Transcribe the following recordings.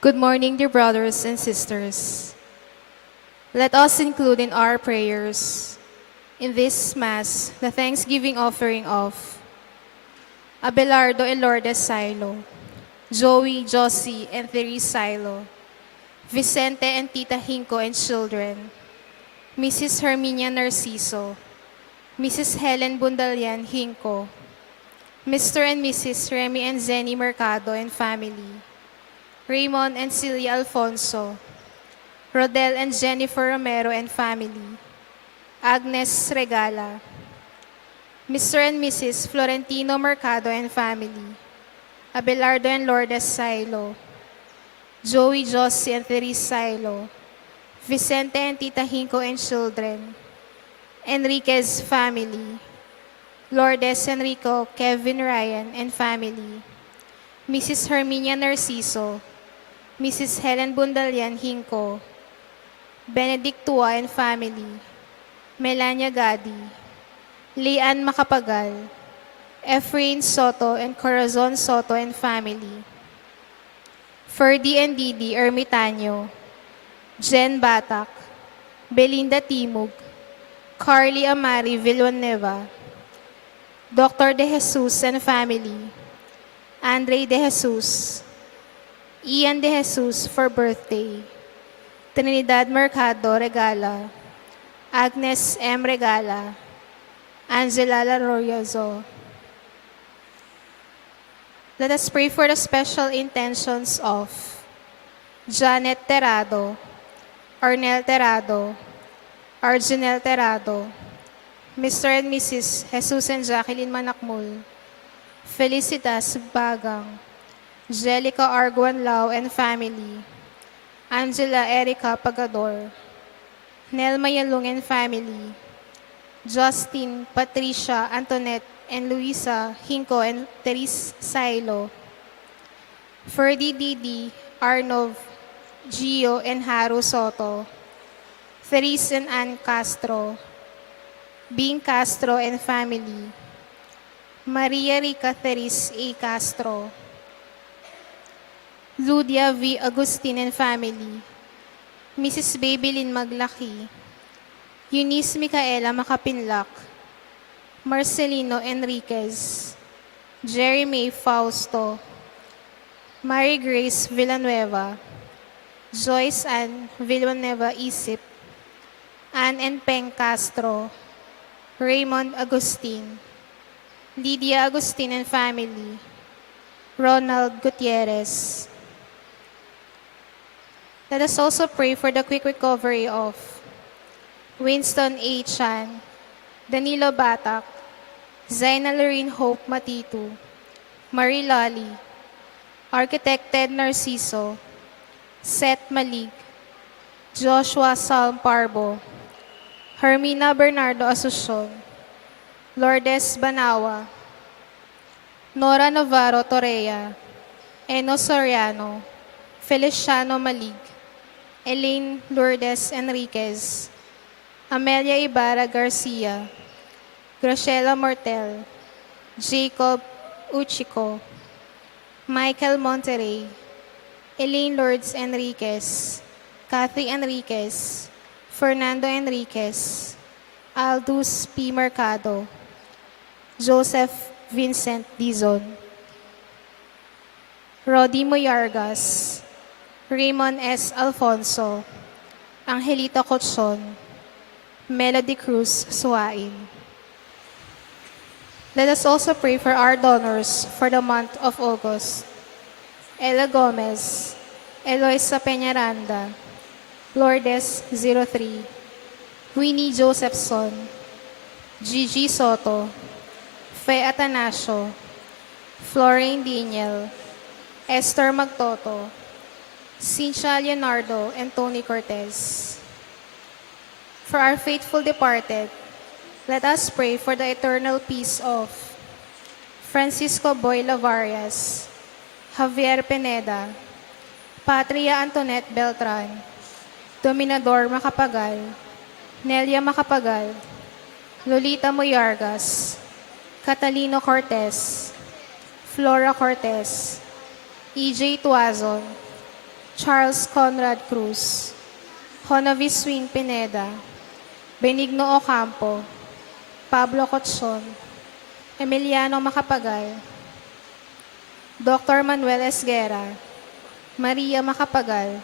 Good morning, dear brothers and sisters. Let us include in our prayers in this Mass the thanksgiving offering of Abelardo and Lourdes Silo, Joey, Josie, and Therese Silo, Vicente and Tita Hinko and children, Mrs. Herminia Narciso, Mrs. Helen Bundalian Hinko, Mr. and Mrs. Remy and Zenny Mercado and family, Raymond and Celia Alfonso, Rodel and Jennifer Romero and family, Agnes Regala, Mr. and Mrs. Florentino Mercado and family, Abelardo and Lourdes Silo, Joey, Josie and Therese Silo, Vicente and Tita Hinko and children, Enriquez family, Lourdes Enrico, Kevin Ryan and family, Mrs. Herminia Narciso, Mrs. Helen Bundalian Hinko, Benedict Tua and family, Melania Gadi, Lian Macapagal, Efrain Soto and Corazon Soto and family, Ferdy and Didi Ermitanyo, Jen Batak, Belinda Timug, Carly Amari Villanueva, Dr. De Jesus and family, Andre De Jesus, Ian De Jesus for birthday, Trinidad Mercado Regala, Agnes M. Regala, Angela Laroyozo. Let us pray for the special intentions of Janet Terado, Arnel Terado, Arjunel Terado, Mr. and Mrs. Jesus and Jacqueline Manakmul, Felicitas Bagang, Jelica Arguan Lau and family, Angela Erica Pagador, Nelma Yalung and family, Justin, Patricia, Antoinette, and Luisa Hinko and Therese Silo, Ferdy Didi, Arnov, Gio, and Haru Soto, Therese and Ann Castro, Bing Castro and family, Maria Rica Therese A. Castro, Ludia V. Agustin and family, Mrs. Babylin Maglaki, Eunice Micaela Makapinlak, Marcelino Enriquez, Jerry May Fausto, Mary Grace Villanueva, Joyce Ann Villanueva Isip, Ann and Peng Castro, Raymond Agustin, Lydia Agustin and family, Ronald Gutierrez. Let us also pray for the quick recovery of Winston A. Chan, Danilo Batak, Zaina Lorene Hope Matitu, Marie Lally, Architect Ted Narciso, Seth Malig, Joshua Salm Parbo, Hermina Bernardo Asuncion, Lourdes Banawa, Nora Navarro Torrea, Eno Soriano, Feliciano Malig, Elaine Lourdes Enriquez, Amelia Ibarra Garcia, Graciela Mortel, Jacob Uchiko, Michael Monterrey, Elaine Lourdes Enriquez, Kathy Enriquez, Fernando Enriquez, Aldous P. Mercado, Joseph Vincent Dizon, Rodi Moyargas, Raymond S. Alfonso, Angelita Cochon, Melody Cruz Suain. Let us also pray for our donors for the month of August. Ella Gomez, Eloisa Peñaranda, Lourdes 03, Winnie Josephson, Gigi Soto, Fe Atanasio, Florine Daniel, Esther Magtoto, Cynthia Leonardo, and Tony Cortez. For our faithful departed, let us pray for the eternal peace of Francisco Boy Lavarias, Javier Pineda, Patria Antoinette Beltran, Dominador Macapagal, Nelia Macapagal, Lolita Moyargas, Catalino Cortez, Flora Cortez, E.J. Tuazon, Charles Conrad Cruz, Honovis Swing Pineda, Benigno Ocampo, Pablo Cotson, Emiliano Macapagal, Dr. Manuel Esguera, Maria Macapagal,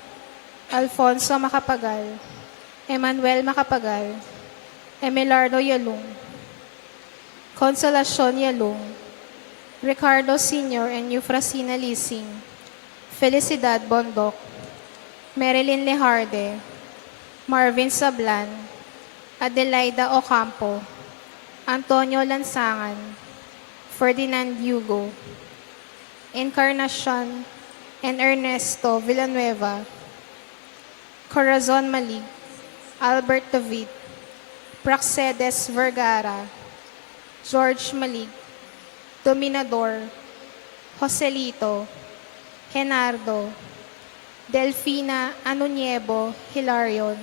Alfonso Macapagal, Emmanuel Macapagal, Emelardo Yalung, Consolacion Yalung, Ricardo Sr. and Eufrasina Lising, Felicidad Bondok, Marilyn Lejarde, Marvin Sablan, Adelaida Ocampo, Antonio Lansangan, Ferdinand Hugo, Encarnacion and Ernesto Villanueva, Corazon Malig, Albert David, Praxedes Vergara, George Malig, Dominador, Joselito, Genardo, Delfina Anuñebo Hilarion,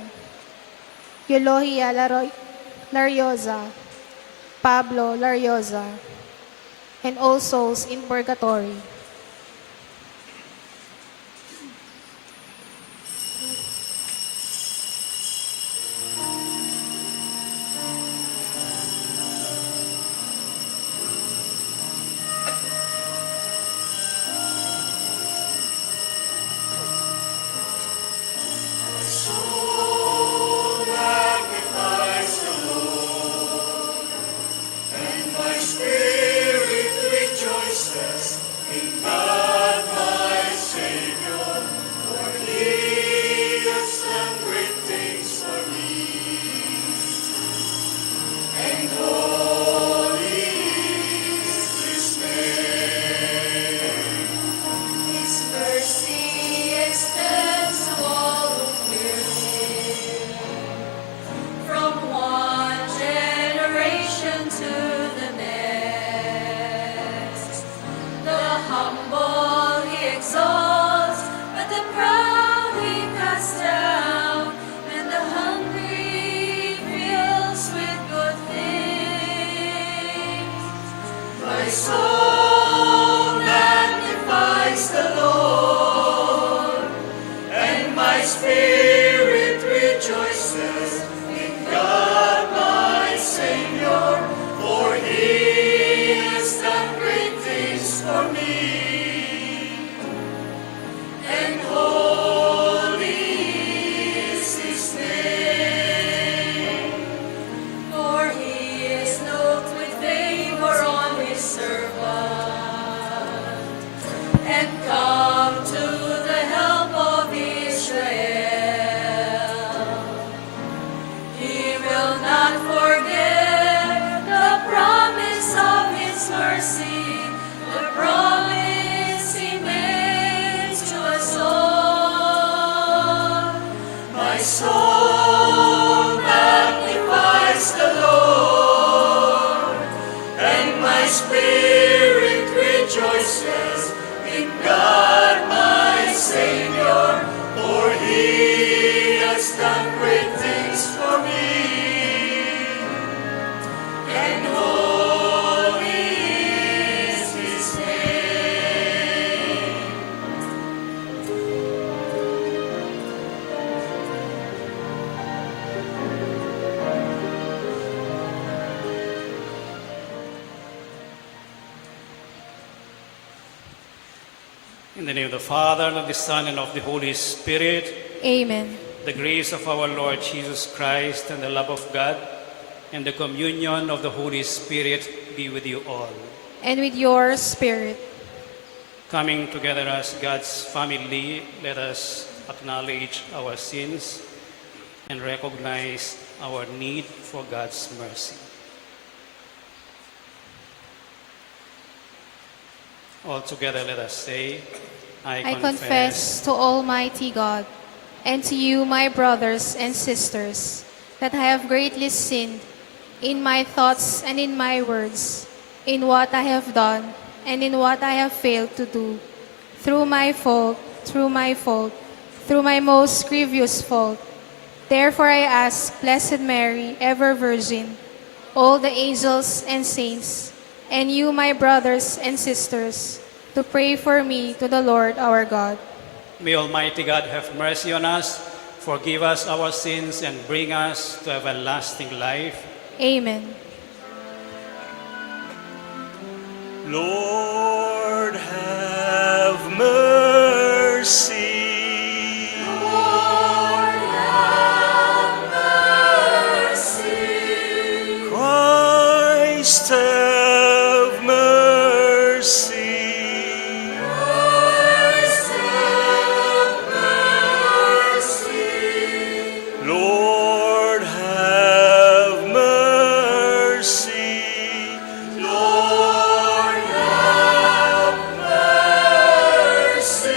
Eulohia Lariosa, Pablo Lariosa, and all souls in purgatory. In the name of the Father, and of the Son, and of the Holy Spirit, Amen. the grace of our Lord Jesus Christ, and the love of God, and the communion of the Holy Spirit be with you all. And with your spirit. Coming together as God's family, let us acknowledge our sins and recognize our need for God's mercy. All together let us say, I confess to Almighty God and to you, my brothers and sisters, that I have greatly sinned in my thoughts and in my words, in what I have done and in what I have failed to do, through my fault, through my most grievous fault. Therefore I ask Blessed Mary, ever Virgin, all the angels and saints, and you, my brothers and sisters, to pray for me to the Lord our God. May Almighty God have mercy on us, forgive us our sins, and bring us to everlasting life. Amen. Lord, have mercy. Lord, have mercy. Christ, have mercy. Christ, have mercy. Lord, have mercy. Lord, have mercy.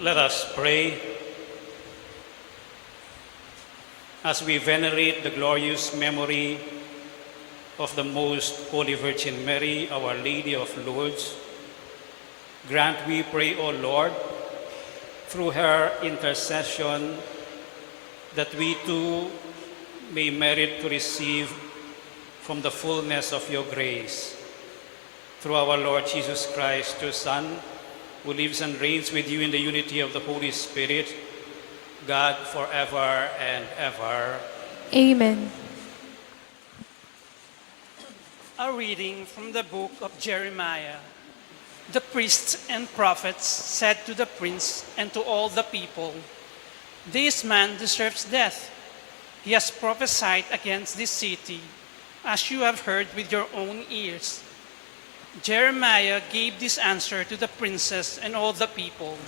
Let us pray. As we venerate the glorious memory of the Most Holy Virgin Mary, Our Lady of Lourdes, grant, we pray, O Lord, through her intercession, that we too may merit to receive from the fullness of your grace. Through our Lord Jesus Christ, your Son, who lives and reigns with you in the unity of the Holy Spirit, God forever and ever. Amen. A reading from the book of Jeremiah. The priests and prophets said to the prince and to all the people, "This man deserves death. He has prophesied against this city, as you have heard with your own ears." Jeremiah gave this answer to the princes and all the people.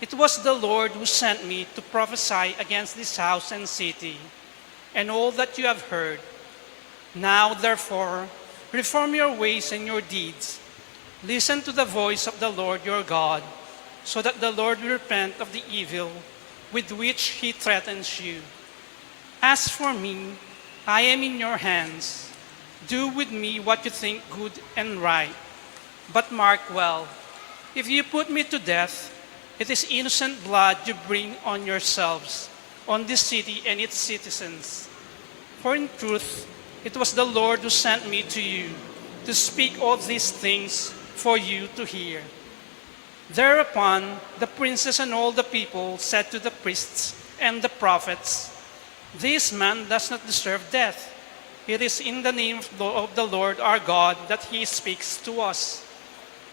"It was the Lord who sent me to prophesy against this house and city, and all that you have heard. Now, therefore, reform your ways and your deeds. Listen to the voice of the Lord your God, so that the Lord will repent of the evil with which he threatens you. As for me, I am in your hands. Do with me what you think good and right. But mark well, if you put me to death, it is innocent blood you bring on yourselves, on this city and its citizens. For in truth, it was the Lord who sent me to you to speak all these things for you to hear." Thereupon, the princes and all the people said to the priests and the prophets, "This man does not deserve death. It is in the name of the Lord our God that he speaks to us."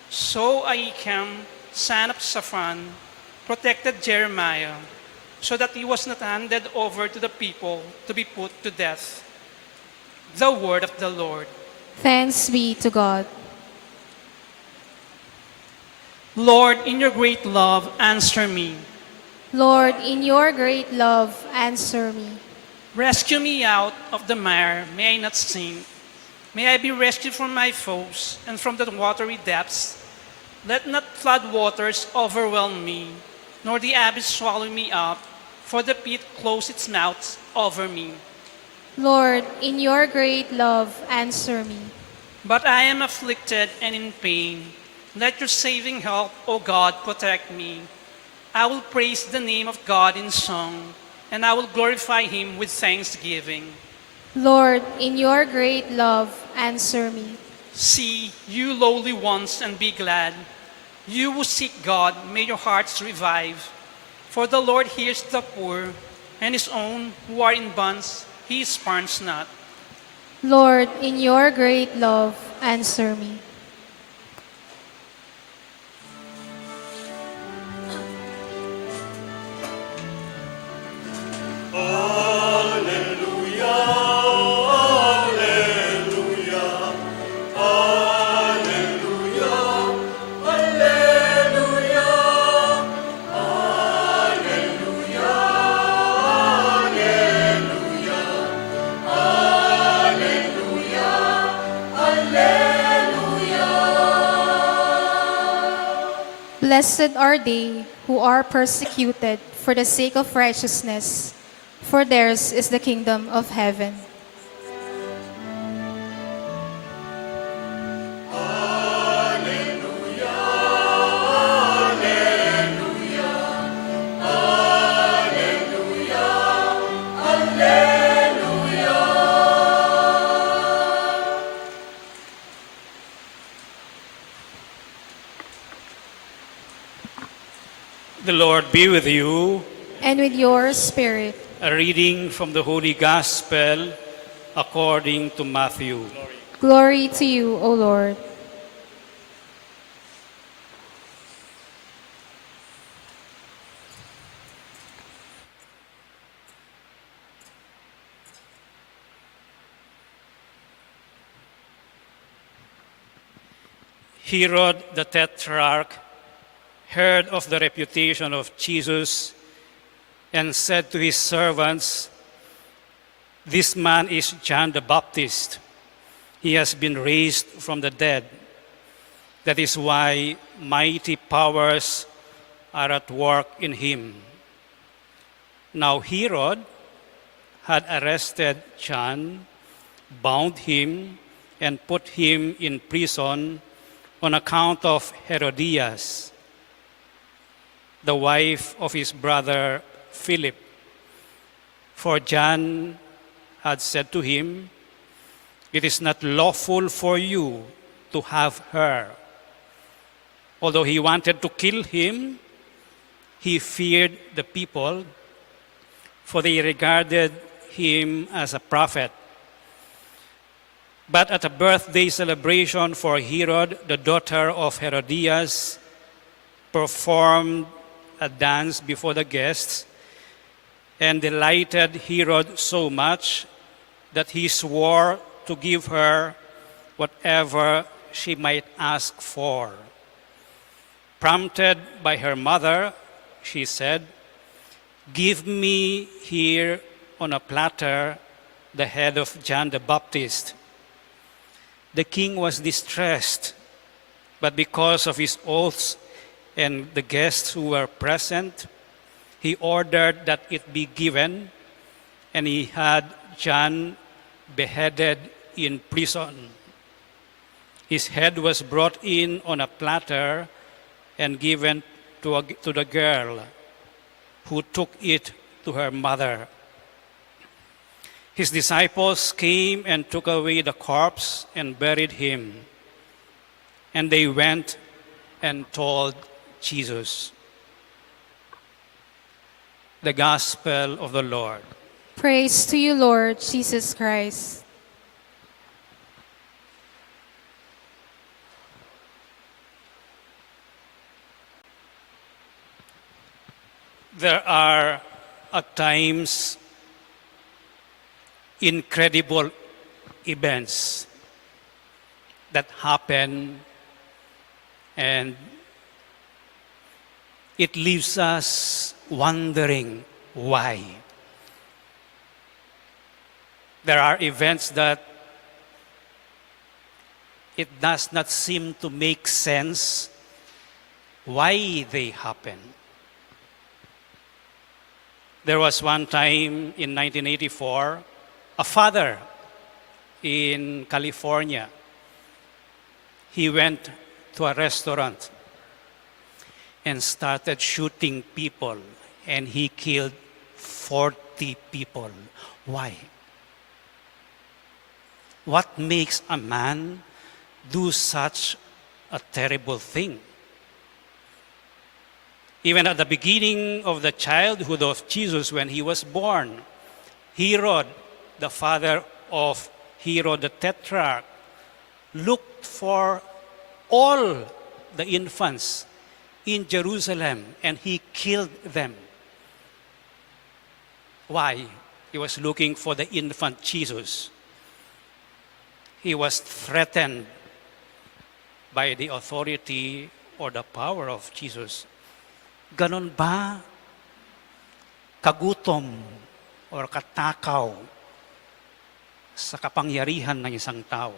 So Ahikam, son of Shaphan, protected Jeremiah, so that he was not handed over to the people to be put to death. The word of the Lord. Thanks be to God. Lord, in your great love, answer me. Lord, in your great love, answer me. Rescue me out of the mire, may I not sink. May I be rescued from my foes and from the watery depths. Let not flood waters overwhelm me, nor the abyss swallow me up, for the pit close its mouth over me. Lord, in your great love, answer me. But I am afflicted and in pain. Let your saving help, O God, protect me. I will praise the name of God in song, and I will glorify him with thanksgiving. Lord, in your great love, answer me. See, you lowly ones, and be glad. You who seek God, may your hearts revive. For the Lord hears the poor, and his own who are in bonds, he spurns not. Lord, in your great love, answer me. Blessed are they who are persecuted for the sake of righteousness, for theirs is the kingdom of heaven. Lord be with you. and with your spirit. A reading from the Holy Gospel according to Matthew. Glory to you, O Lord. Herod the Tetrarch heard of the reputation of Jesus and said to his servants, "This man is John the Baptist. He has been raised from the dead. That is why mighty powers are at work in him." Now Herod had arrested John, bound him, and put him in prison on account of Herodias, the wife of his brother Philip. For John had said to him, "It is not lawful for you to have her." Although he wanted to kill him, he feared the people, for they regarded him as a prophet. But at a birthday celebration for Herod, the daughter of Herodias performed a dance before the guests and delighted Herod so much that he swore to give her whatever she might ask for. Prompted by her mother, she said, "Give me here on a platter the head of John the Baptist." The king was distressed, but because of his oaths and the guests who were present, he ordered that it be given, and he had John beheaded in prison. His head was brought in on a platter and given to the girl, who took it to her mother. His disciples came and took away the corpse and buried him. And they went and told Jesus. The Gospel of the Lord. Praise to you, Lord Jesus Christ. There are at times incredible events that happen, and it leaves us wondering why. There are events that it does not seem to make sense why they happen. There was one time in 1984, a father in California. He went to a restaurant and started shooting people, and he killed 40 people. Why? What makes a man do such a terrible thing? Even at the beginning of the childhood of Jesus, when he was born, Herod, the father of Herod the Tetrarch, looked for all the infants in Jerusalem, and he killed them. Why? He was looking for the infant Jesus. He was threatened by the authority or the power of Jesus. Ganon ba kagutom or katakaw sa kapangyarihan ng isang tao,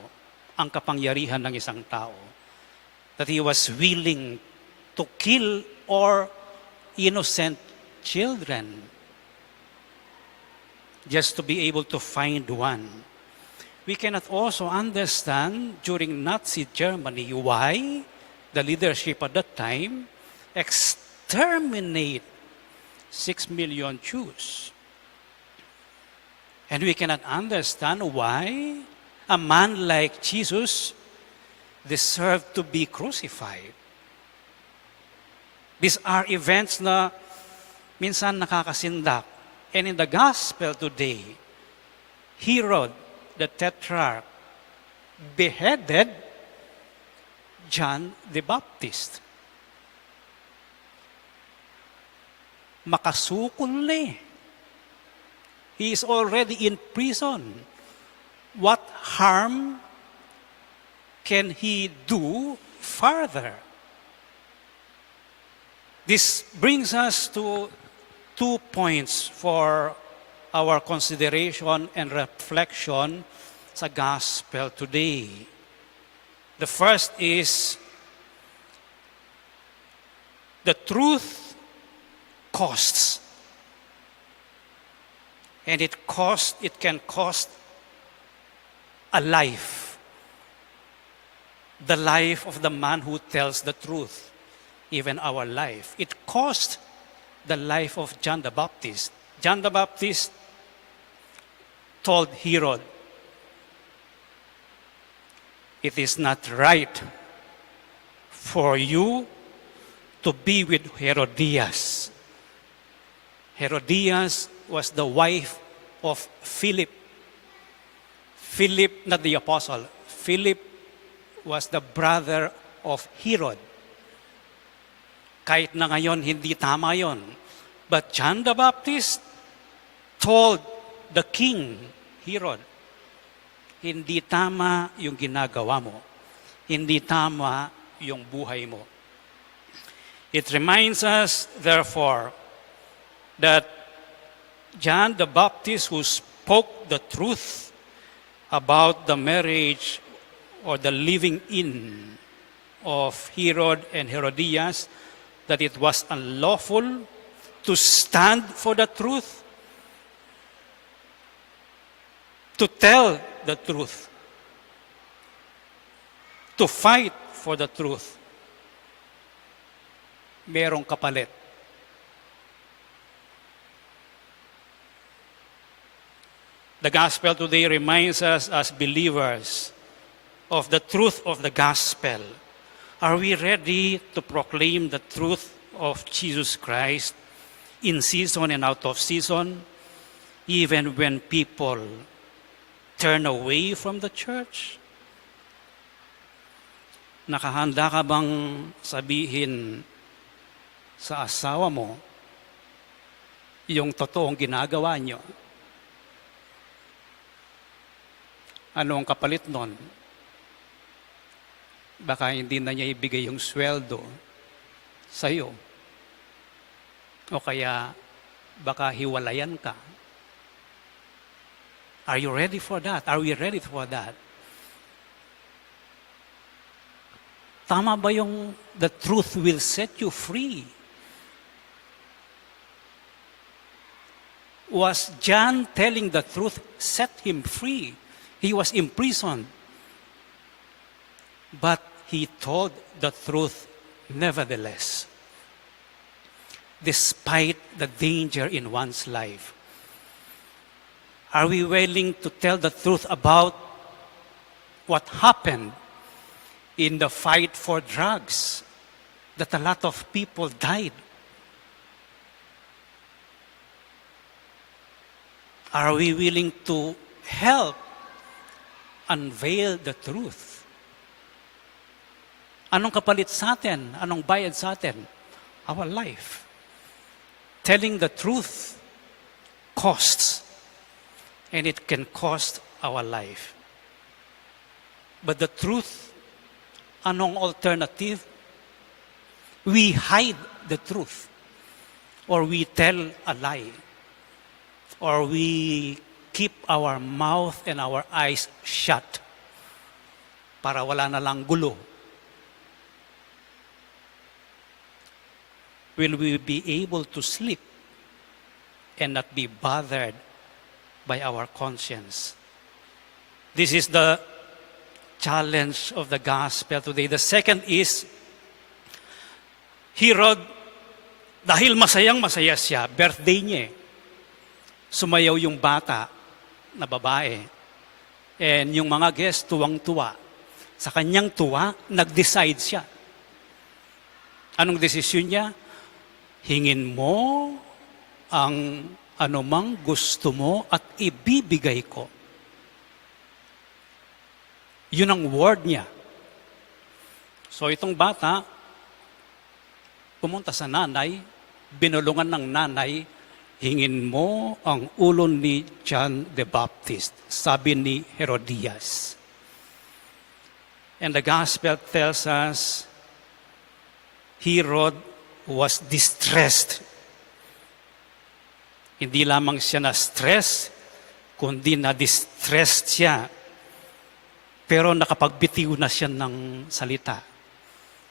ang kapangyarihan ng isang tao, that he was willing to kill or innocent children just to be able to find one? We cannot also understand during Nazi Germany why the leadership at that time exterminate 6 million Jews. And we cannot understand why a man like Jesus deserved to be crucified. These are events na minsan nakakasindak. And in the gospel today, Herod, the Tetrarch, beheaded John the Baptist. Makasukol na eh. He is already in prison. What harm can he do further? This brings us to 2 points for our consideration and reflection sa gospel today. The first is the truth costs. And it can cost a life. The life of the man who tells the truth, even our life. It cost the life of John the Baptist. John the Baptist told Herod, "It is not right for you to be with Herodias." Herodias was the wife of Philip. Philip, not the apostle. Philip was the brother of Herod. Kahit na ngayon, hindi tama yon. But John the Baptist told the king, Herod, hindi tama yung ginagawa mo. Hindi tama yung buhay mo. It reminds us, therefore, that John the Baptist, who spoke the truth about the marriage or the living in of Herod and Herodias, that it was unlawful to stand for the truth, to tell the truth, to fight for the truth. Merong kapalit. The gospel today reminds us as believers of the truth of the gospel. Are we ready to proclaim the truth of Jesus Christ in season and out of season, even when people turn away from the church? Nakahanda ka bang sabihin sa asawa mo yung totoong ginagawa niyo? Ano ang kapalit nun? Baka hindi na niya ibigay yung sweldo sa iyo. O kaya baka hiwalayan ka. Are you ready for that? Are we ready for that? Tama ba yung the truth will set you free? Was John telling the truth set him free? He was imprisoned. But he told the truth nevertheless, despite the danger in one's life. Are we willing to tell the truth about what happened in the fight for drugs, that a lot of people died? Are we willing to help unveil the truth? Anong kapalit sa atin? Anong bayad sa atin? Our life. Telling the truth costs, and it can cost our life. But the truth, anong alternative? We hide the truth, or we tell a lie, or we keep our mouth and our eyes shut para wala na lang gulo. Will we be able to sleep and not be bothered by our conscience? This is the challenge of the gospel today. The second is, Herod, dahil masayang-masaya siya, birthday niya, sumayaw yung bata na babae. And yung mga guests, tuwang-tuwa. Sa kanyang tuwa, nag-decide siya. Anong desisyon niya? hingin mo ang anumang gusto mo at ibibigay ko. Yun ang word niya. So itong bata, pumunta sa nanay, binulungan ng nanay, hingin mo ang ulo ni John the Baptist, sabi ni Herodias. And the gospel tells us, Herod was distressed. Hindi lamang siya na-stress, kundi na-distressed siya. Pero nakapagbitiw na siya ng salita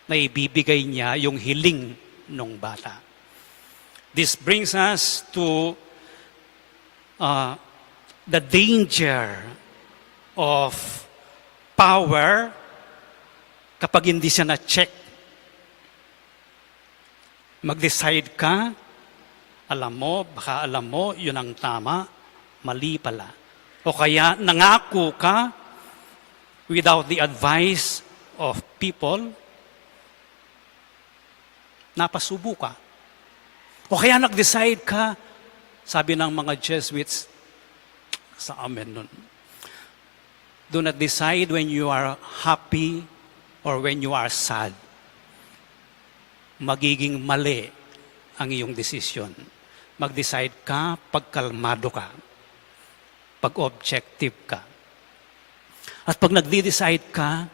na ibibigay niya yung hiling ng bata. This brings us to the danger of power kapag hindi siya na-check. Mag-decide ka, baka alam mo, yun ang tama, mali pala. O kaya nangako ka without the advice of people, napasubo ka. O kaya nag-decide ka, sabi ng mga Jesuits sa amin nun, do not decide when you are happy or when you are sad. Magiging mali ang iyong desisyon. Mag-decide ka pag kalmado ka, pag objective ka. At pag nagde-decide ka,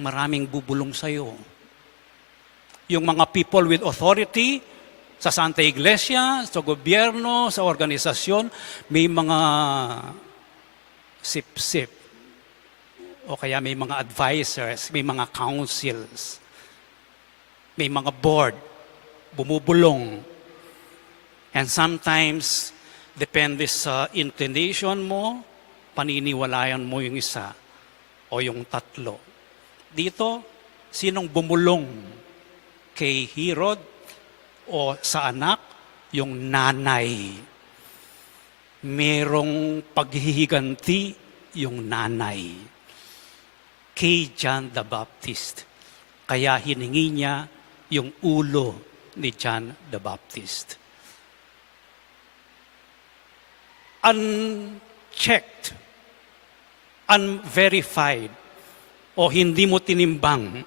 maraming bubulong sa'yo. Yung mga people with authority, sa Santa Iglesia, sa gobyerno, sa organisasyon, may mga sip-sip. O kaya may mga advisors, may mga councils, may mga board, bumubulong. And sometimes, depende sa inclination mo, paniniwalayan mo yung isa o yung tatlo. Dito, sinong bumulong kay Herod o sa anak? Yung nanay. Merong paghihiganti yung nanay kay John the Baptist. Kaya hiningi niya yung ulo ni John the Baptist. Unchecked, unverified, o hindi mo tinimbang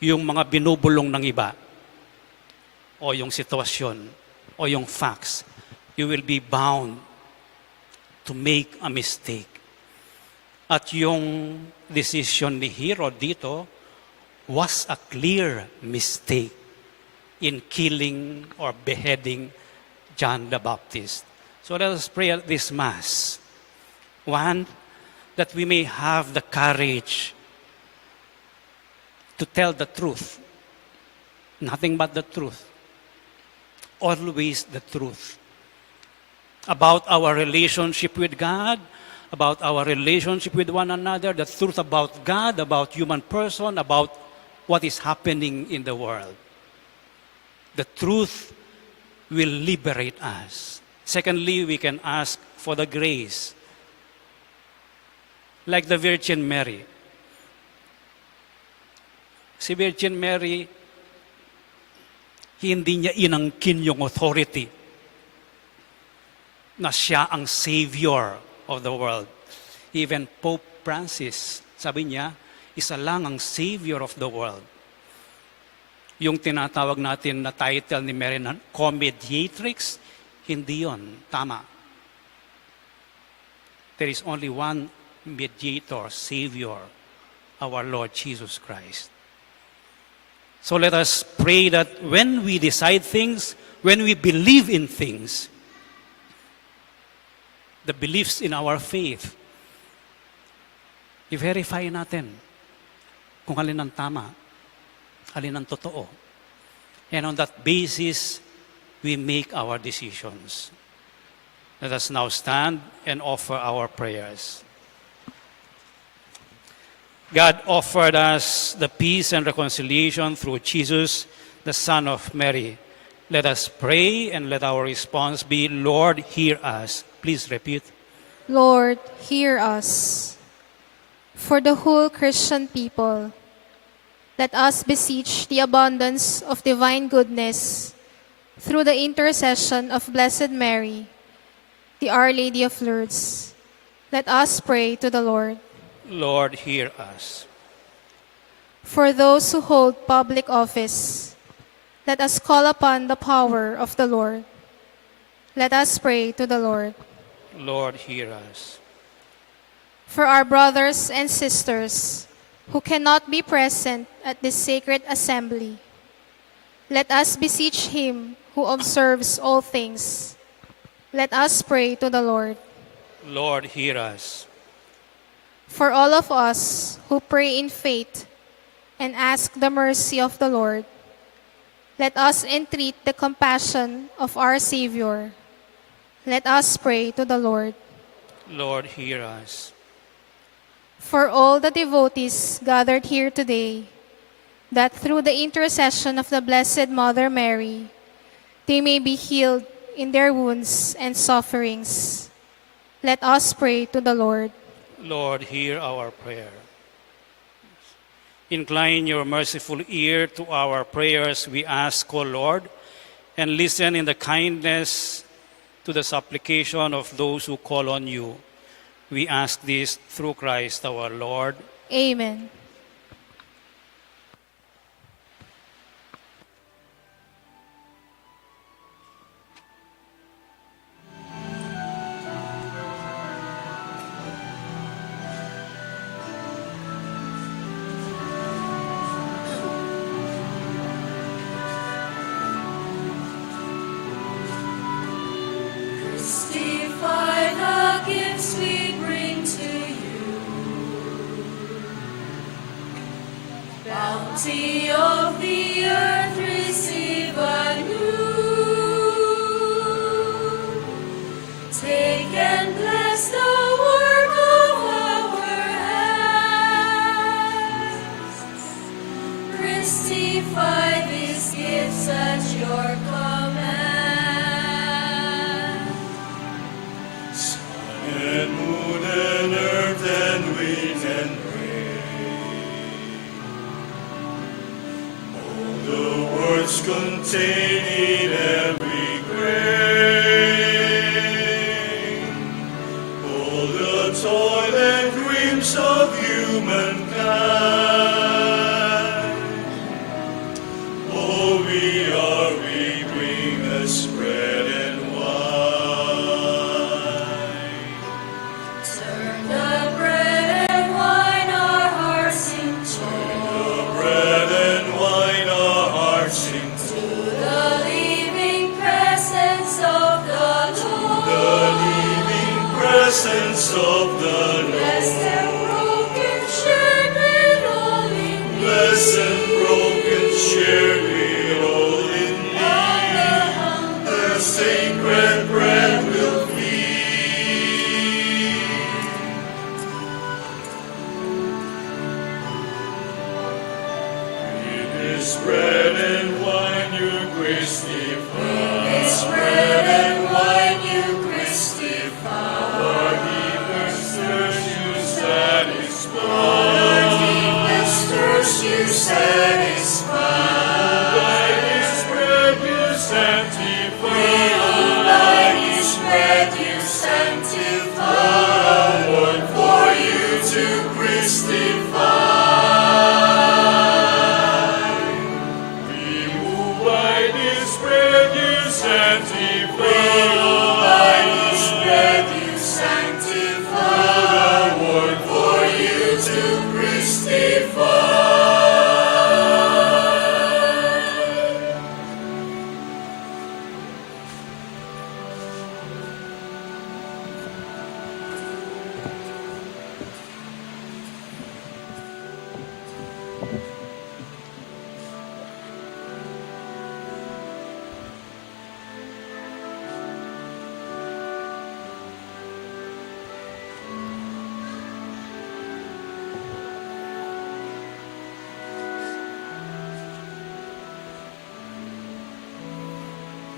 yung mga binubulong ng iba, o yung sitwasyon, o yung facts, you will be bound to make a mistake. At yung decision ni Herod dito was a clear mistake in killing or beheading John the Baptist. So let us pray at this Mass. One, that we may have the courage to tell the truth. Nothing but the truth. Always the truth. About our relationship with God, about our relationship with one another, the truth about God, about human person, about what is happening in the world. The truth will liberate us. Secondly, we can ask for the grace. Like the Virgin Mary. Si Virgin Mary, hindi niya inangkin yung authority na siya ang Savior of the world. Even Pope Francis, sabi niya, isa lang ang Savior of the world. Yung tinatawag natin na title ni Mary na co-mediatrix, hindi yon tama. There is only one mediator, Savior, our Lord Jesus Christ. So let us pray that when we decide things, when we believe in things, the beliefs in our faith, i-verify natin kung alin ang tama, alin ang totoo. And on that basis, we make our decisions. Let us now stand and offer our prayers. God offered us the peace and reconciliation through Jesus, the Son of Mary. Let us pray and let our response be, Lord, hear us. Please repeat. Lord, hear us. For the whole Christian people, let us beseech the abundance of divine goodness through the intercession of Blessed Mary, the Our Lady of Lourdes, let us pray to the Lord. Lord, hear us. For those who hold public office, let us call upon the power of the Lord. Let us pray to the Lord. Lord, hear us. For our brothers and sisters who cannot be present at this sacred assembly, let us beseech Him who observes all things. Let us pray to the Lord. Lord, hear us. For all of us who pray in faith and ask the mercy of the Lord, let us entreat the compassion of our Savior. Let us pray to the Lord. Lord, hear us. For all the devotees gathered here today, that through the intercession of the Blessed Mother Mary, they may be healed in their wounds and sufferings. Let us pray to the Lord. Lord, hear our prayer. Incline your merciful ear to our prayers, we ask, O Lord, and listen in the kindness to the supplication of those who call on you. We ask this through Christ our Lord. Amen. Testify the gifts we bring to you. Bounty of the earth receive anew. Take and bless the work of our hands. Christify these gifts at your command. And moon and earth and wind and rain, all the words contained in every grain, all the toil and dreams of humankind. All we bring as bread and wine. Turn the bread and wine our hearts into. Bread and wine our hearts into. The living presence of the Lord. The living presence of the Blessed Lord. and broken, shared with all in thee. Blessed and broken, shared with all in All the thee. hunger The sacred bread will feed. It is bread and wine your grace divine. This bread and wine you Christify. Our deepest thirst you satisfy. Our deepest thirst you satisfy. By this bread you sanctify. By this bread you sanctify. For you to Christify. We move by this bread you sanctify. By this bread you sanctify. For you to Christify.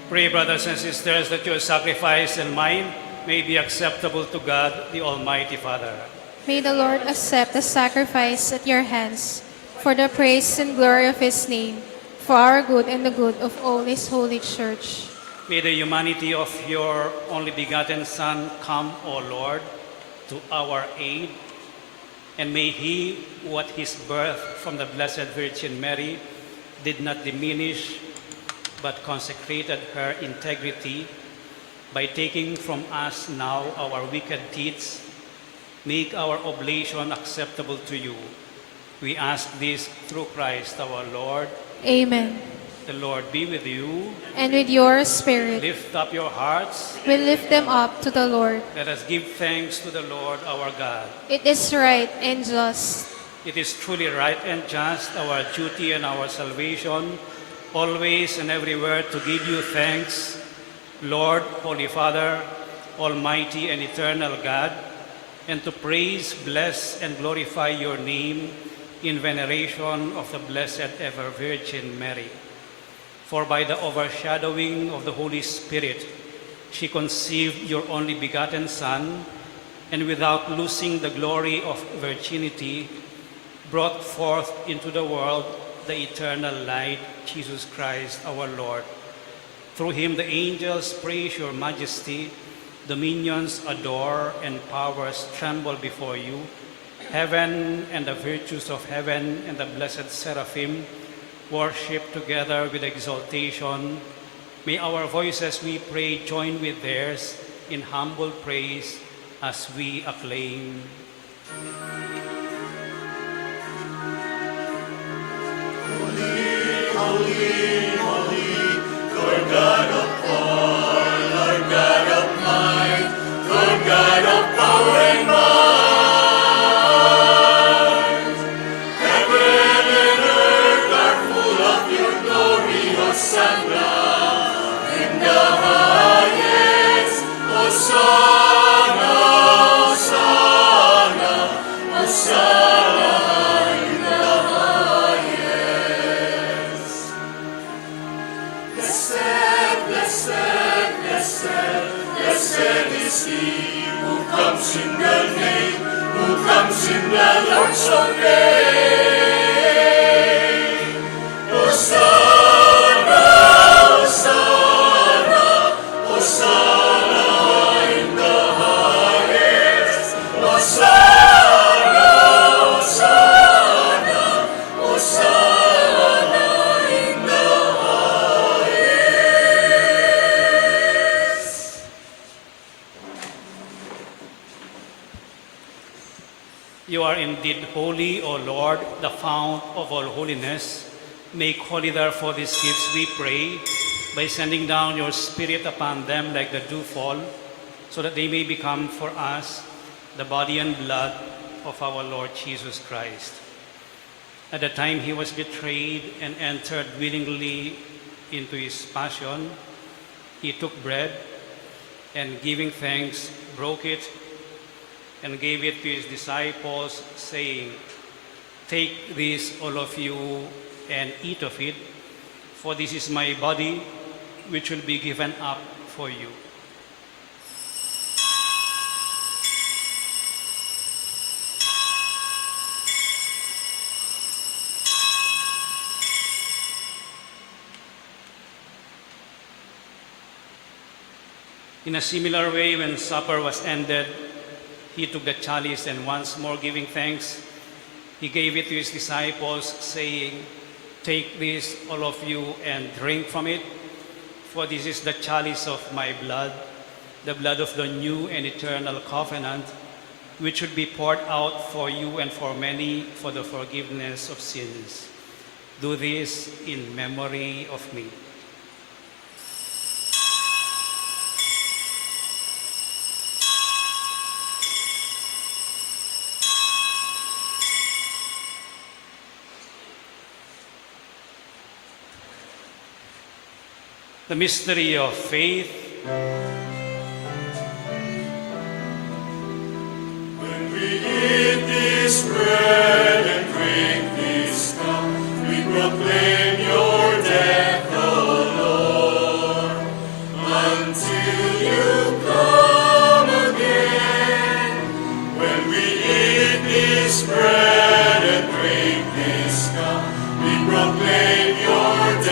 Pray, brothers and sisters, that your sacrifice and mine may be acceptable to God, the Almighty Father. May the Lord accept the sacrifice at your hands for the praise and glory of His name, for our good and the good of all His holy church. May the humanity of your only begotten Son come, O Lord, to our aid, and may He, who at His birth from the Blessed Virgin Mary did not diminish, but consecrated her integrity by taking from us now our wicked deeds, make our oblation acceptable to you. We ask this through Christ our Lord. Amen. The Lord be with you. And with your spirit, Lift up your hearts. we lift them up to the Lord. Let us give thanks to the Lord our God. It is right and just. It is truly right and just, our duty and our salvation, always and everywhere to give you thanks, Lord, Holy Father, Almighty and eternal God, and to praise, bless, and glorify your name in veneration of the Blessed Ever Virgin Mary. For by the overshadowing of the Holy Spirit, she conceived your only begotten Son, and without losing the glory of virginity, brought forth into the world the eternal light, Jesus Christ our Lord. Through him the angels praise your majesty, dominions adore, and powers tremble before you. Heaven and the virtues of heaven and the blessed seraphim worship together with exaltation. May our voices, we pray, join with theirs in humble praise as we acclaim. Holy, holy, Lord God of power, Lord God of might, Lord God of power and might. Heaven and earth are full of your glory, Hosanna. In the highest, Hosanna, Hosanna, Hosanna. Blessed is he who comes in the name, who comes in the Lord's own name. Hosanna, Hosanna, Hosanna in the highest. Hosanna, Hosanna, Hosanna in the highest. You are indeed holy, O Lord, the fount of all holiness. Make holy therefore these gifts, we pray, by sending down your Spirit upon them like the dewfall, so that they may become for us the body and blood of our Lord Jesus Christ. At the time he was betrayed and entered willingly into his passion, he took bread and giving thanks, broke it and gave it to his disciples, saying, "Take this, all of you, and eat of it, for this is my body, which will be given up for you." In a similar way, when supper was ended, he took the chalice and once more giving thanks, he gave it to his disciples, saying, "Take this, all of you, and drink from it, for this is the chalice of my blood, the blood of the new and eternal covenant, which should be poured out for you and for many for the forgiveness of sins. Do this in memory of me." The mystery of faith. When we eat this bread and drink this cup, we proclaim your death, O Lord, until you come again. When we eat this bread and drink this cup, we proclaim your death,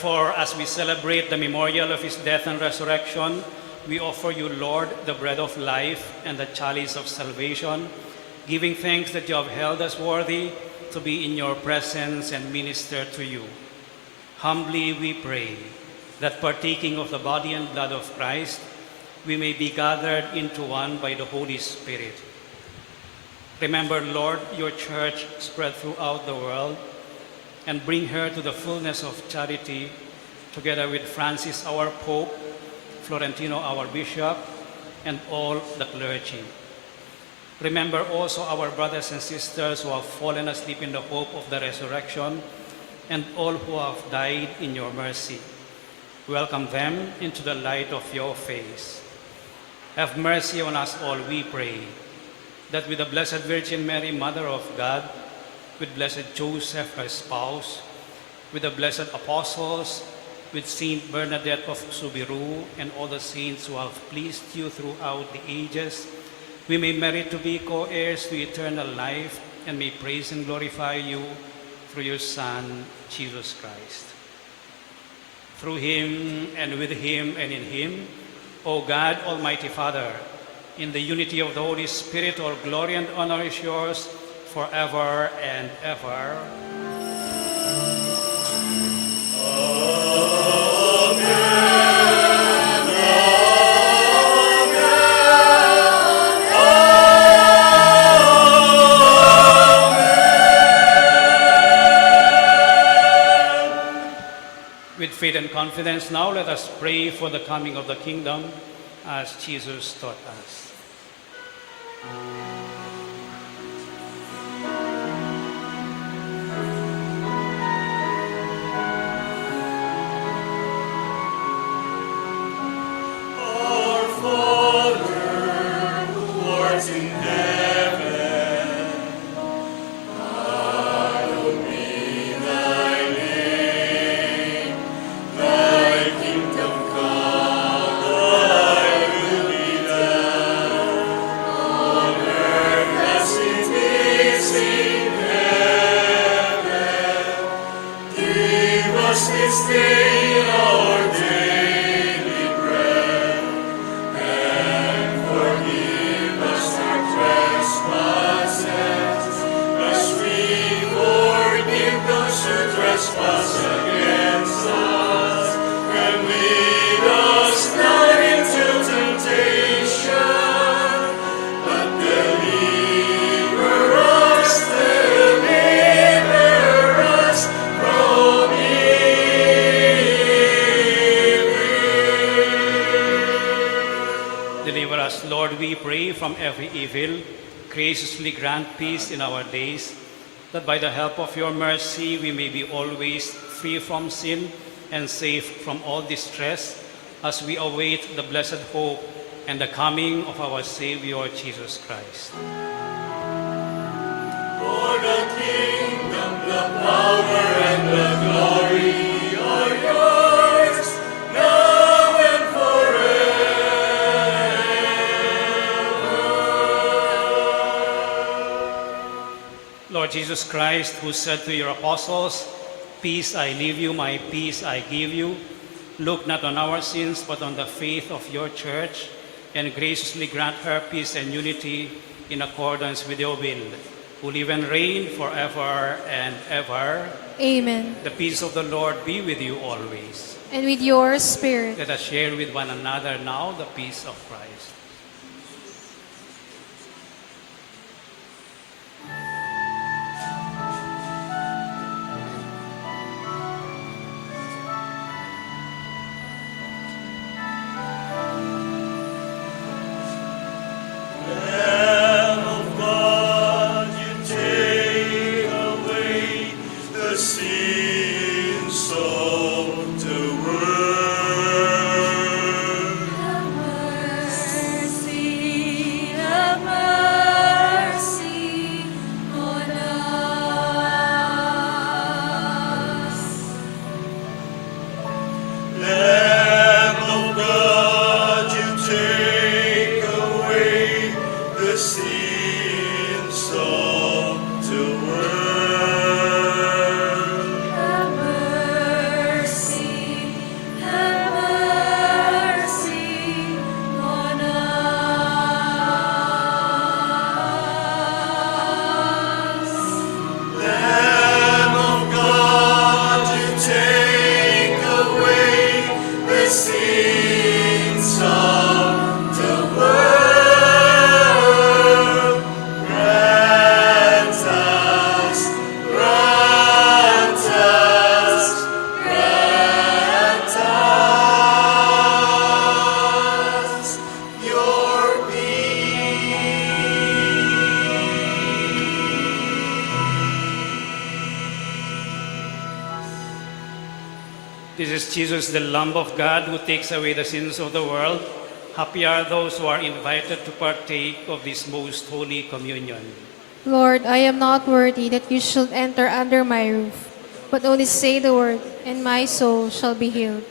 Therefore, as we celebrate the memorial of his death and resurrection, we offer you, Lord, the bread of life and the chalice of salvation, giving thanks that you have held us worthy to be in your presence and minister to you. Humbly we pray that partaking of the body and blood of Christ, we may be gathered into one by the Holy Spirit. Remember, Lord, your church spread throughout the world, and bring her to the fullness of charity, together with Francis, our Pope, Florentino, our Bishop, and all the clergy. Remember also our brothers and sisters who have fallen asleep in the hope of the resurrection, and all who have died in your mercy. Welcome them into the light of your face. Have mercy on us all, we pray, that with the Blessed Virgin Mary, Mother of God, with Blessed Joseph, her spouse, with the blessed apostles, with Saint Bernadette of Subiru, and all the saints who have pleased you throughout the ages, we may merit to be co-heirs to eternal life, and may praise and glorify you through your Son, Jesus Christ. Through him, and with him, and in him, O God, Almighty Father, in the unity of the Holy Spirit, all glory and honor is yours forever and ever. With faith and confidence, now let us pray for the coming of the kingdom as Jesus taught us. Our Father, who art in heaven, hallowed be thy name. Thy kingdom come, thy will be done, on earth as it is in heaven. Give us this day our daily bread, and forgive us our trespasses, as we forgive those who trespass against us. And lead us not into temptation, but deliver us from evil. Deliver us, Lord, we pray, from every evil. Graciously grant peace in our days, that by the help of your mercy we may be always free from sin and safe from all distress, as we await the blessed hope and the coming of our Savior Jesus Christ. For the kingdom, the power, and the glory are yours, now and forever. Lord Jesus Christ, who said to your apostles, "Peace I leave you, my peace I give you," look not on our sins, but on the faith of your church, and graciously grant her peace and unity in accordance with your will, who live and reign forever and ever. Amen. The peace of the Lord be with you always. And with your spirit. Let us share with one another now the peace of Christ. Lamb of God, you take away the sins of the world. Have mercy This is Jesus, the Lamb of God, who takes away the sins of the world. Happy are those who are invited to partake of this most holy communion. Lord, I am not worthy that you should enter under my roof, but only say the word, and my soul shall be healed.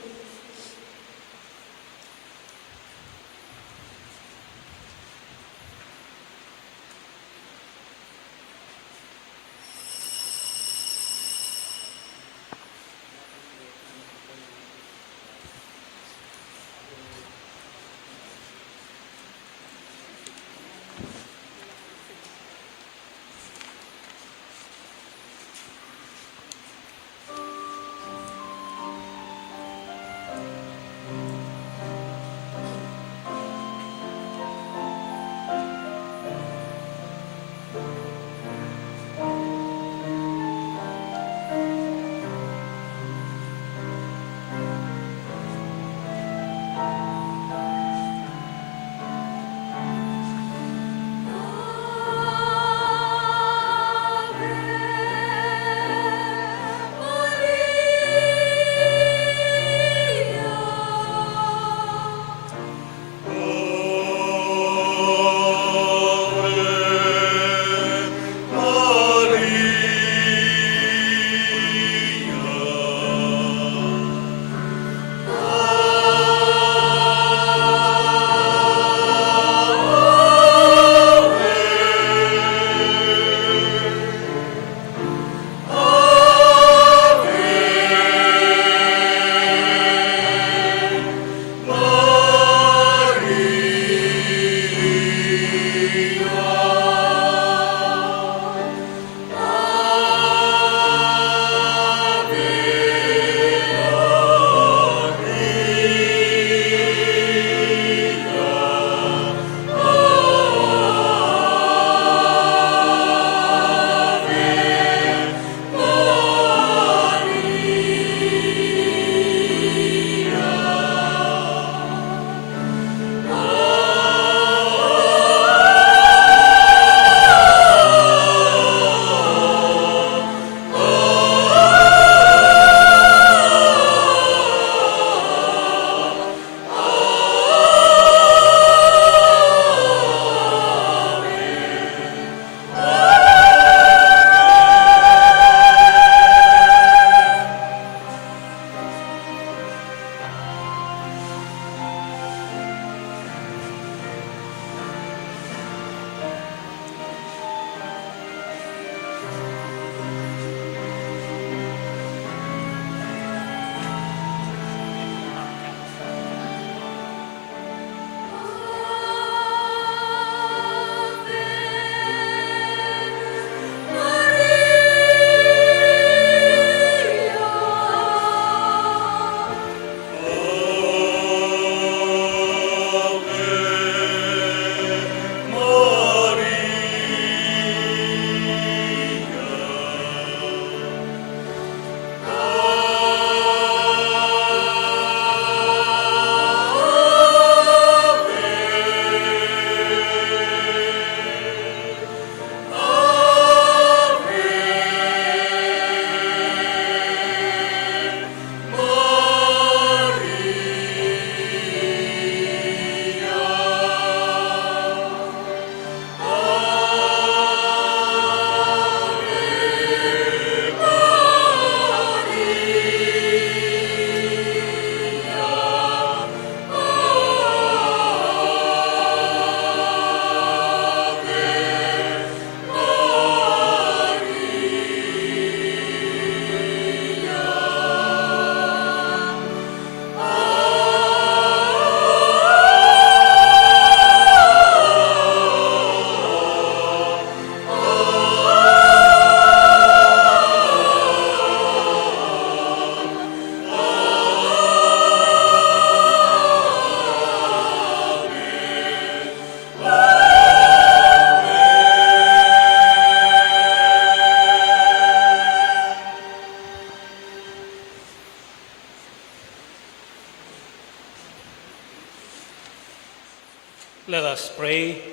Let us pray.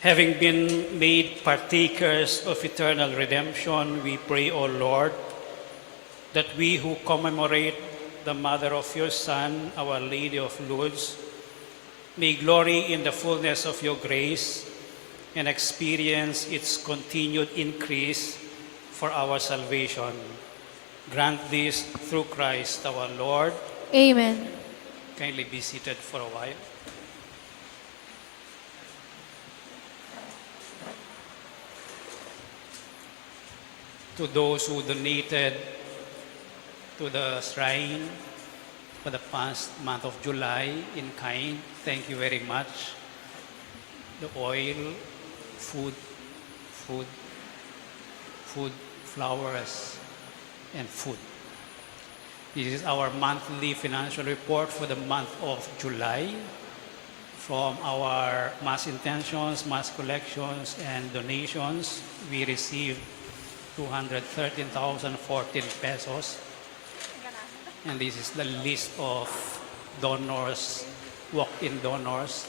Having been made partakers of eternal redemption, we pray, O Lord, that we who commemorate the mother of your Son, Our Lady of Lourdes, may glory in the fullness of your grace and experience its continued increase for our salvation. Grant this through Christ our Lord. Amen. Kindly be seated for a while. To those who donated to the shrine for the past month of July in kind, thank you very much. The oil, food, flowers, and food. This is our monthly financial report for the month of July. From our mass intentions, mass collections, and donations, we received 213,014 pesos. And this is the list of donors, walk-in donors,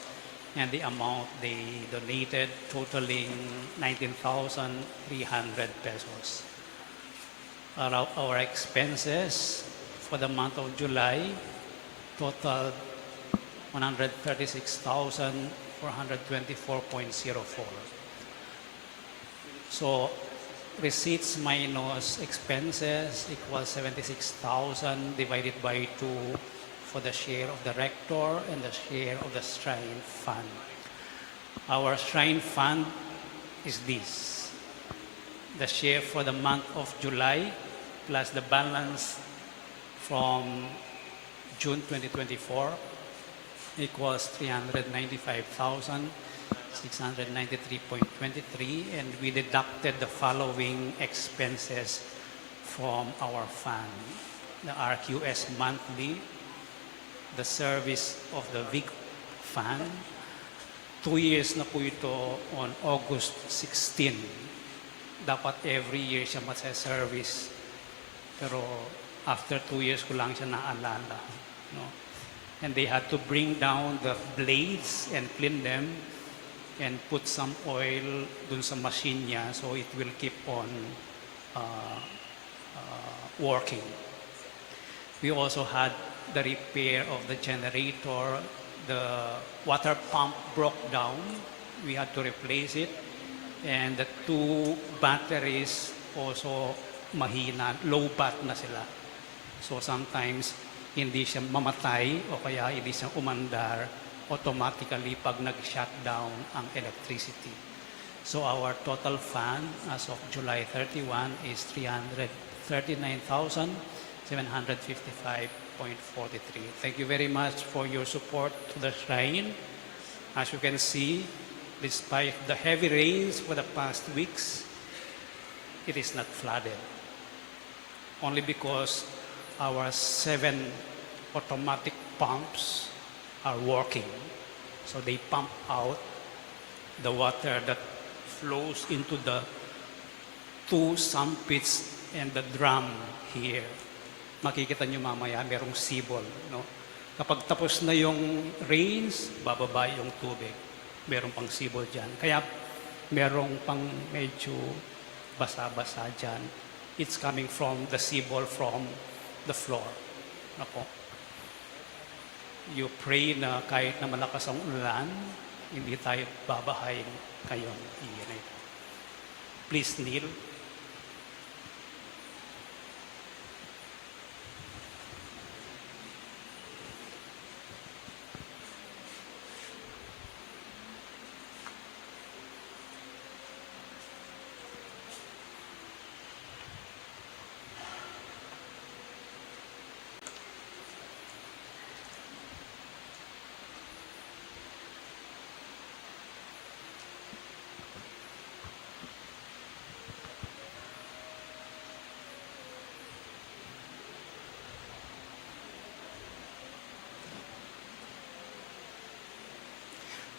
and the amount they donated, totaling 19,300 pesos. Our expenses for the month of July totaled 136,424.04. So receipts minus expenses equals 76,000 divided by 2 for the share of the rector and the share of the shrine fund. Our shrine fund is this. The share for the month of July plus the balance from June 2024 equals 395,693.23, and we deducted the following expenses from our fund. The RQS monthly, the service of the VIC fund. 2 years na po ito on August 16. Dapat every year siya service. Pero after 2 years ko lang siya naalala. No? And they had to bring down the blades and clean them and put some oil dun sa machine niya so it will keep on working. We also had the repair of the generator. The water pump broke down. We had to replace it. And the 2 batteries also mahina, low bat na sila. So sometimes hindi siya mamatay o kaya hindi siya umandar automatically pag nag-shutdown ang electricity. So our total fund as of July 31 is 339,755.43. Thank you very much for your support to the shrine. As you can see, despite the heavy rains for the past weeks, it is not flooded. Only because our 7 automatic pumps are working. So they pump out the water that flows into the 2 sump pits and the drum here. Makikita nyo mamaya, merong sibol. No? Kapag tapos na yung rains, bababa yung tubig. Merong pang sibol dyan. Kaya merong pang medyo basa-basa dyan. It's coming from the sibol from the floor. Ako. You pray na kahit na malakas ang ulan, hindi tayo babahayin kayo. Please kneel.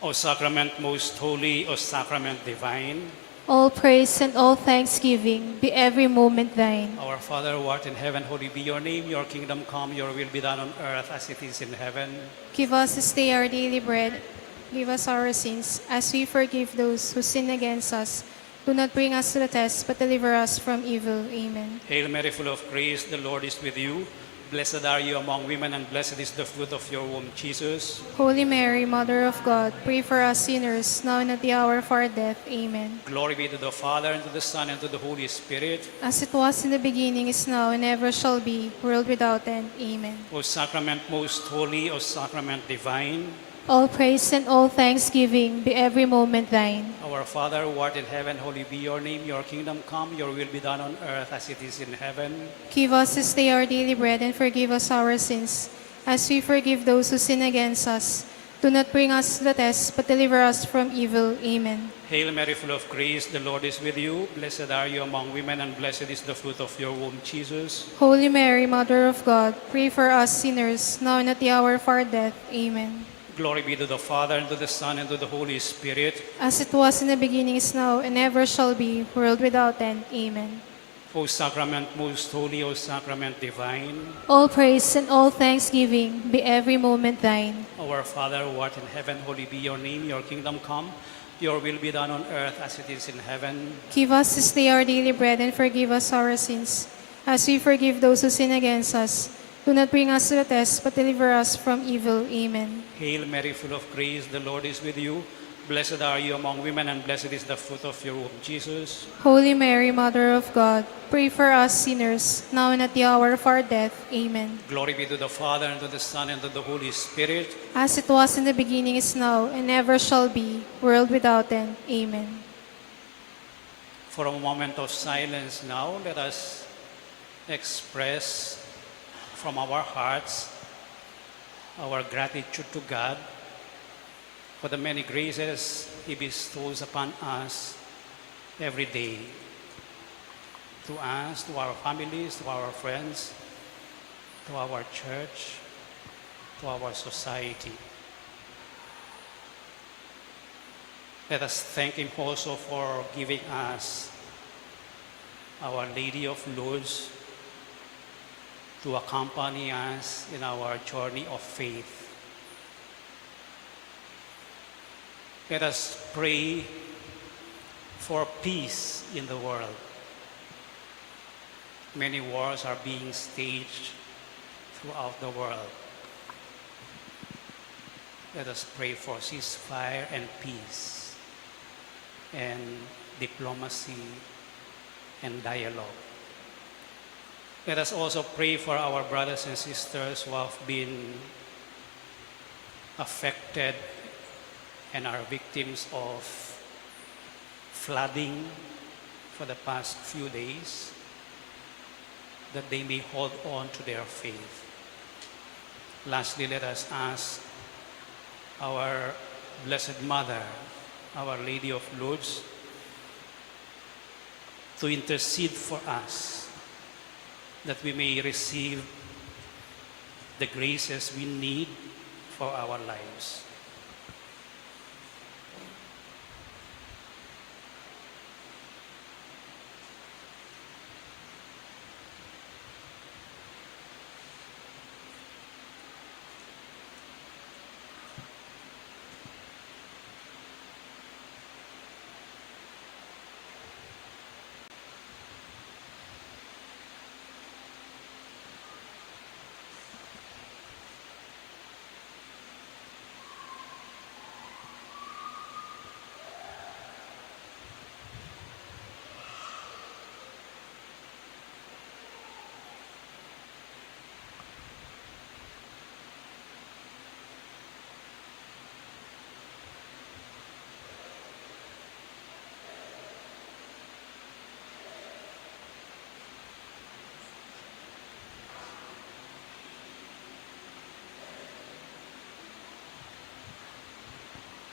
O Sacrament most holy, O Sacrament divine, All praise and all thanksgiving be every moment thine. our Father who art in heaven, holy be your name, your kingdom come, your will be done on earth as it is in heaven. Give us this day our daily bread, forgive us our sins, as we forgive those who sin against us. Do not bring us to the test, but deliver us from evil. Amen. Hail Mary, full of grace, the Lord is with you. Blessed are you among women, and blessed is the fruit of your womb, Jesus. Holy Mary, Mother of God, pray for us sinners, now and at the hour of our death. Amen. Glory be to the Father, and to the Son, and to the Holy Spirit. As it was in the beginning, is now, and ever shall be, world without end. Amen. O sacrament most holy, O sacrament divine, All praise and all thanksgiving be every moment thine. our Father who art in heaven, holy be your name. Your kingdom come, your will be done on earth as it is in heaven. Give us this day our daily bread, and forgive us our sins, as we forgive those who sin against us. Do not bring us to the test, but deliver us from evil. Amen. Hail Mary, full of grace, the Lord is with you. Blessed are you among women, and blessed is the fruit of your womb, Jesus. Holy Mary, Mother of God, pray for us sinners, now and at the hour of our death. Amen. Glory be to the Father, and to the Son, and to the Holy Spirit. As it was in the beginning, is now, and ever shall be, world without end. Amen. O sacrament most holy, O sacrament divine, All praise and all thanksgiving be every moment thine. our Father who art in heaven, holy be your name. Your kingdom come, your will be done on earth as it is in heaven. Give us this day our daily bread, and forgive us our sins, as we forgive those who sin against us. Do not bring us to the test, but deliver us from evil. Amen. Hail Mary, full of grace, the Lord is with you. Blessed are you among women, and blessed is the fruit of your womb, Jesus. Holy Mary, Mother of God, pray for us sinners, now and at the hour of our death. Amen. Glory be to the Father, and to the Son, and to the Holy Spirit. As it was in the beginning, is now, and ever shall be, world without end. Amen. For a moment of silence now, let us express from our hearts our gratitude to God for the many graces He bestows upon us every day, to us, to our families, to our friends, to our church, to our society. Let us thank Him also for giving us Our Lady of Lourdes to accompany us in our journey of faith. Let us pray for peace in the world. Many wars are being staged throughout the world. Let us pray for ceasefire and peace, and diplomacy and dialogue. Let us also pray for our brothers and sisters who have been affected and are victims of flooding for the past few days, that they may hold on to their faith. Lastly, let us ask our Blessed Mother, Our Lady of Lourdes, to intercede for us, that we may receive the graces we need for our lives.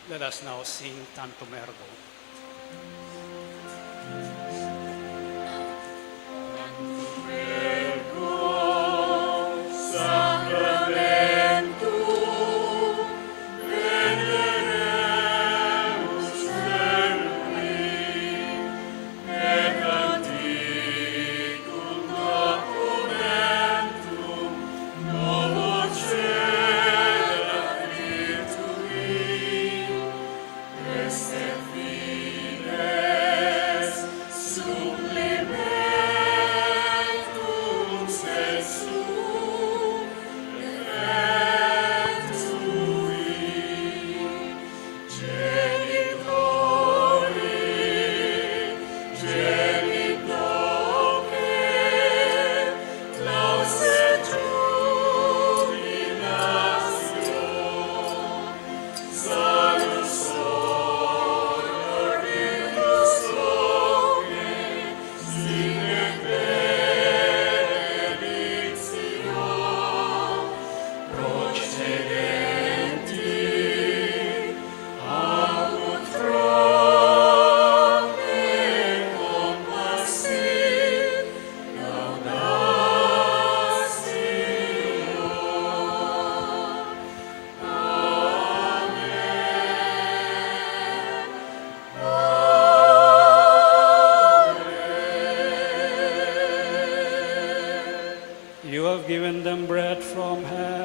Let us now sing Tantum Ergo.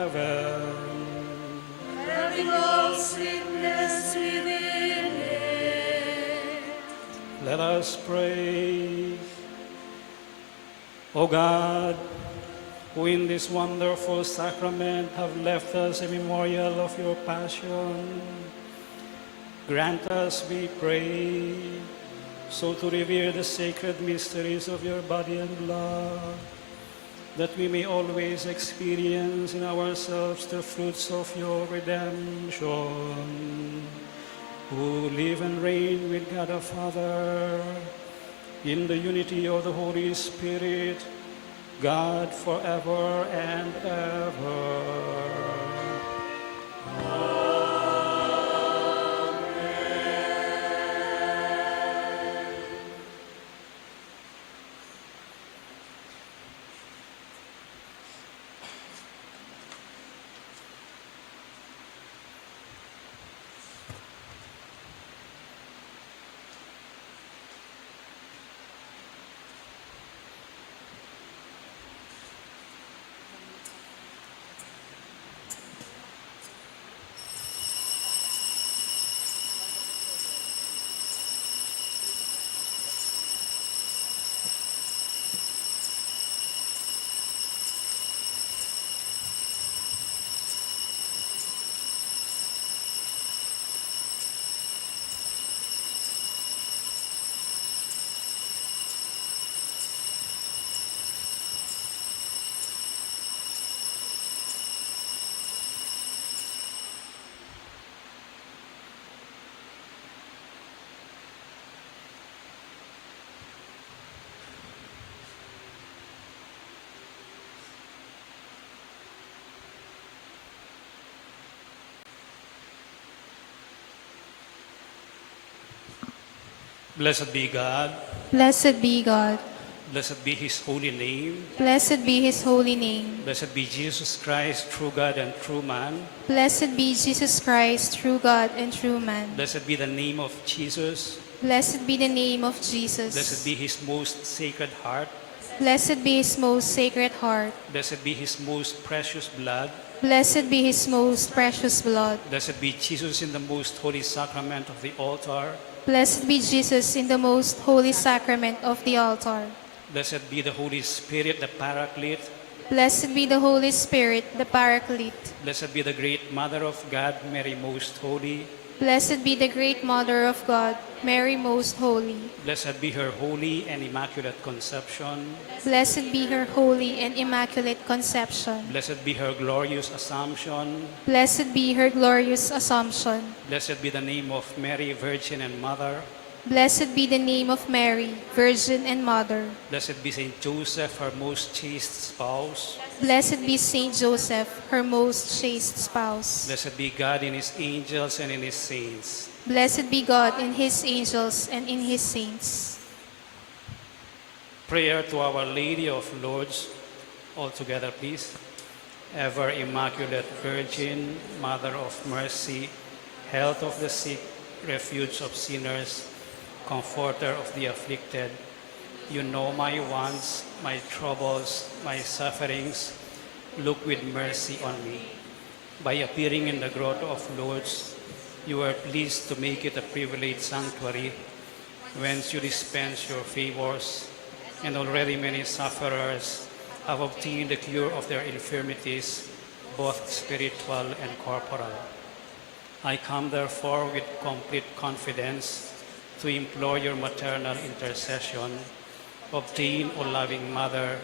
heaven. Having all sweetness within it. Let us pray. O God, who in this wonderful sacrament have left us a memorial of your passion, grant us, we pray, so to revere the sacred mysteries of your body and blood, that we may always experience in ourselves the fruits of your redemption, who live and reign with God the Father, in the unity of the Holy Spirit, God forever and ever. Blessed be God. Blessed be God. Blessed be his holy name. Blessed be his holy name. Blessed be Jesus Christ, true God and true man. Blessed be Jesus Christ, true God and true man. Blessed be the name of Jesus. Blessed be the name of Jesus. Blessed be his most sacred heart. Blessed be his most sacred heart. Blessed be his most precious blood. Blessed be his most precious blood. Blessed be Jesus in the most holy sacrament of the altar. Blessed be Jesus in the most holy sacrament of the altar. Blessed be the Holy Spirit, the Paraclete. Blessed be the Holy Spirit, the Paraclete. Blessed be the great Mother of God, Mary most holy. Blessed be the great Mother of God, Mary most holy. Blessed be her holy and immaculate conception. Blessed be her holy and immaculate conception. Blessed be her glorious assumption. Blessed be her glorious assumption. Blessed be the name of Mary, Virgin and Mother. Blessed be the name of Mary, Virgin and Mother. Blessed be Saint Joseph, her most chaste spouse. Blessed be Saint Joseph, her most chaste spouse. Blessed be God in his angels and in his saints. Blessed be God in his angels and in his saints. Prayer to Our Lady of Lourdes. All together, please. Ever Immaculate Virgin, Mother of Mercy, Health of the sick, Refuge of sinners, Comforter of the afflicted, you know my wants, my troubles, my sufferings. Look with mercy on me. By appearing in the grotto of Lourdes, you are pleased to make it a privileged sanctuary, whence you dispense your favors, and already many sufferers have obtained the cure of their infirmities, both spiritual and corporal. I come therefore with complete confidence to implore your maternal intercession. Obtain, O loving Mother,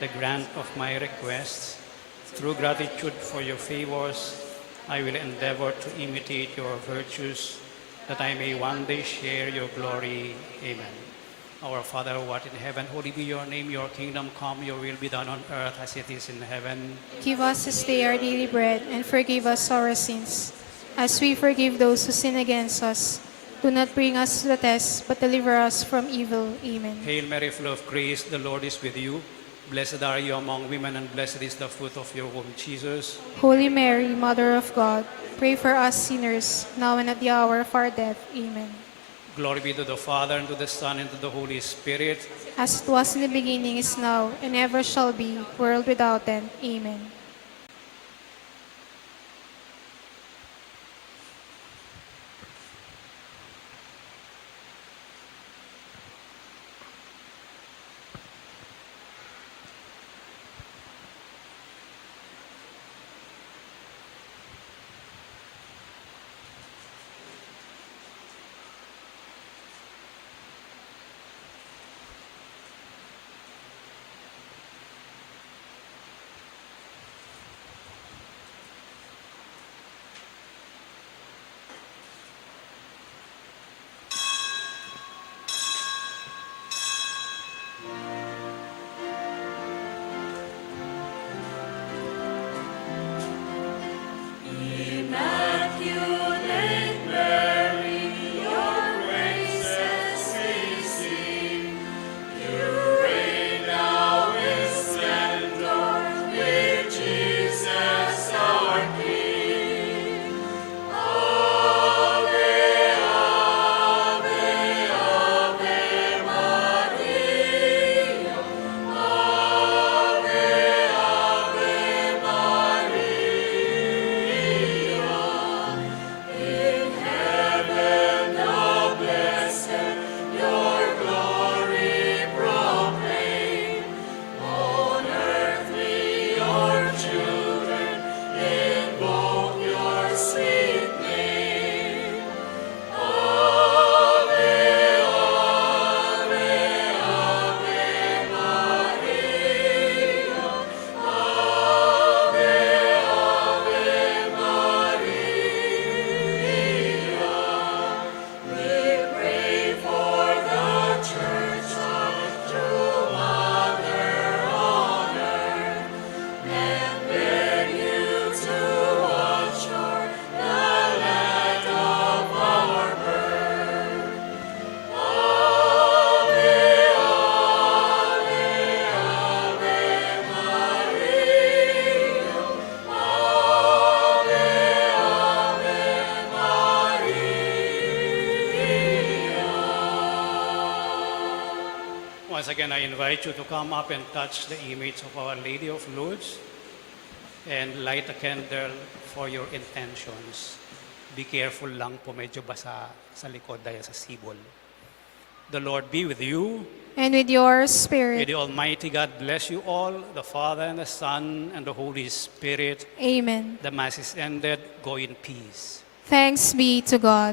the grant of my requests. Through gratitude for your favors, I will endeavor to imitate your virtues, that I may one day share your glory. Amen. Our Father, who art in heaven, holy be your name. Your kingdom come, your will be done on earth as it is in heaven. Give us this day our daily bread, and forgive us our sins, as we forgive those who sin against us. Do not bring us to the test, but deliver us from evil. Amen. Hail Mary, full of grace, the Lord is with you. Blessed are you among women, and blessed is the fruit of your womb, Jesus. Holy Mary, Mother of God, pray for us sinners, now and at the hour of our death. Amen. Glory be to the Father, and to the Son, and to the Holy Spirit. As it was in the beginning, is now, and ever shall be, world without end. Amen. Once again, I invite you to come up and touch the image of Our Lady of Lourdes and light a candle for your intentions. Be careful lang po, medyo basa sa likod dahil sa sibol. The Lord be with you. And with your May spirit. the Almighty God bless you all, the Father and the Son and the Holy Spirit. Amen. The Mass is ended. Go in peace. Thanks be to God.